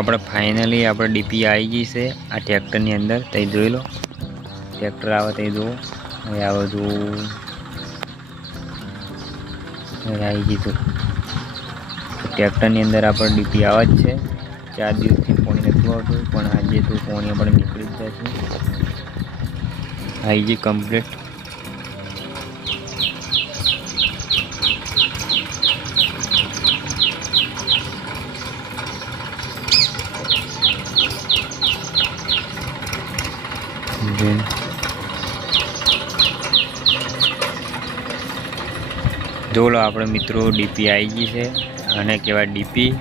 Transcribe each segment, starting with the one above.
આપણે ફાઇનલી આપણે ડીપી આવી ગઈ છે આ ટ્રેક્ટરની અંદર. તે જોઈ લો, ટ્રેક્ટર આવે તે જુઓ. હવે આ બધું આવી ગયું. ટ્રેક્ટરની અંદર આપણે ડીપી આવે જ છે. 4 દિવસથી પાણી નથી આવતું, પણ આજે તો પાણી આપણે નીકળી જ જાય છે. આવી ગઈ કમ્પ્લીટ. જોલો આપણે મિત્રો ડીપી આવી ગઈ છે. અને કહેવાય ડીપી,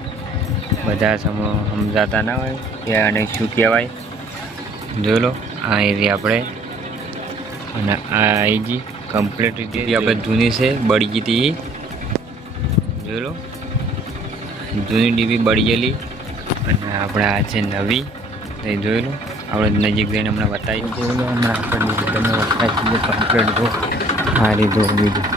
બધા સમજાતા ના હોય કે આને શું કહેવાય. જોઈ લો આ એરી આપણે, અને આ આવી ગઈ કમ્પ્લીટ રીતે. આપણે જૂની છે, બળી ગઈ હતી. જોઈ લો જૂની ડીપી બળી ગયેલી, અને આપણે આ છે નવી. એ જોઈ લો, આપણે નજીક જઈને હમણાં બતાવી. જોઈ લો હમણાં આપણે તમે બતાવી કમ્પ્લીટ જો આ રીતો બીજું.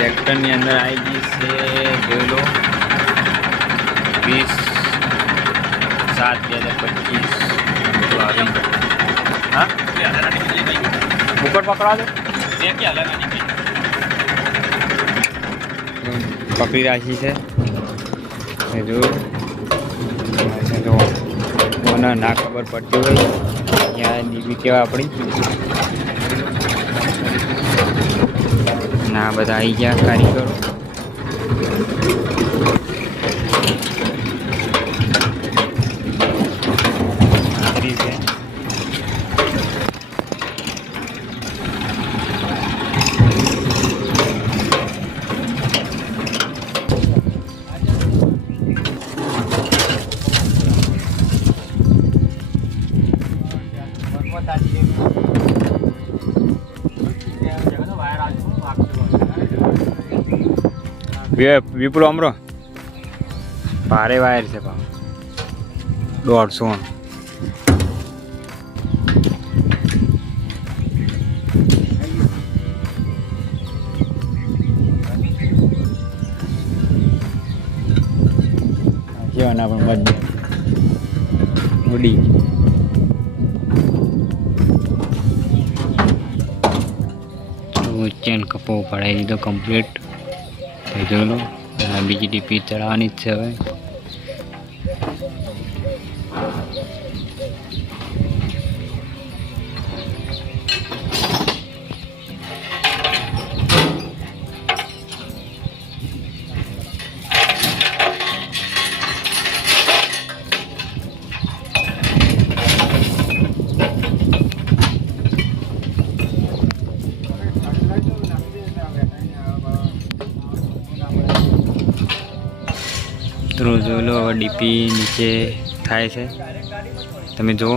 ટ્રેક્ટરની અંદર આવી ગઈ છે. જોઈ લો 20/7/2025 હા ઉપર પકડા દો. પકડી રાખી છે. જો કોને ના ખબર પડતી હોય ત્યાં ડીબી કેવા આપણી ના બધા આવી ગયા કારીગરો. વિપુલ અમરો ભારે વાયર છે ભાવ 150. કેવાના પણ બધે ઉડી ચેન કપો પડાવી દીધો કમ્પ્લીટ. જોઈ લો બીજી ડીપી ચડાવવાની જ છે હવે. જોઈ લો હવે ડીપી નીચે થાય છે, તમે જુઓ.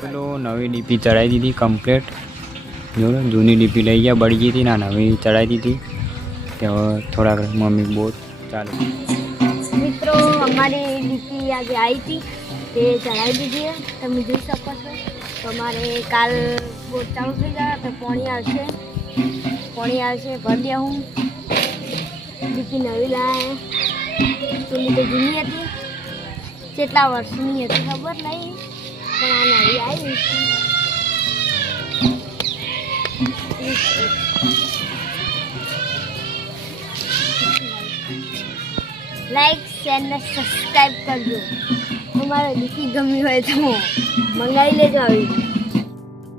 પેલો નવી ડીપી ચડાવી દીધી કમ્પ્લેટ. જો જૂની ડીપી લઈ ગયા બળી ગઈ હતી ના નવી ચડાવી દીધી. ત્યાં થોડાક મમ્મી બોટ ચાલુ. મિત્રો અમારી ડીપી આજે આવી હતી તે ચડાવી દીધી તમે જોઈ શકો છો. તો અમારે કાલ બોટ ચાલુ થઈ જાય તો પાણી આવશે ભરી દે. હું ડીપી નવી લાવે પેલી તો જૂની હતી કેટલા વર્ષની હતી ખબર નહીં પણ આ નવી આવી. લાઈક શેર ને સબસ્ક્રાઈબ કરજો. તમારે ડીપી ગમી હોય તો મંગાવી લેજો આવી.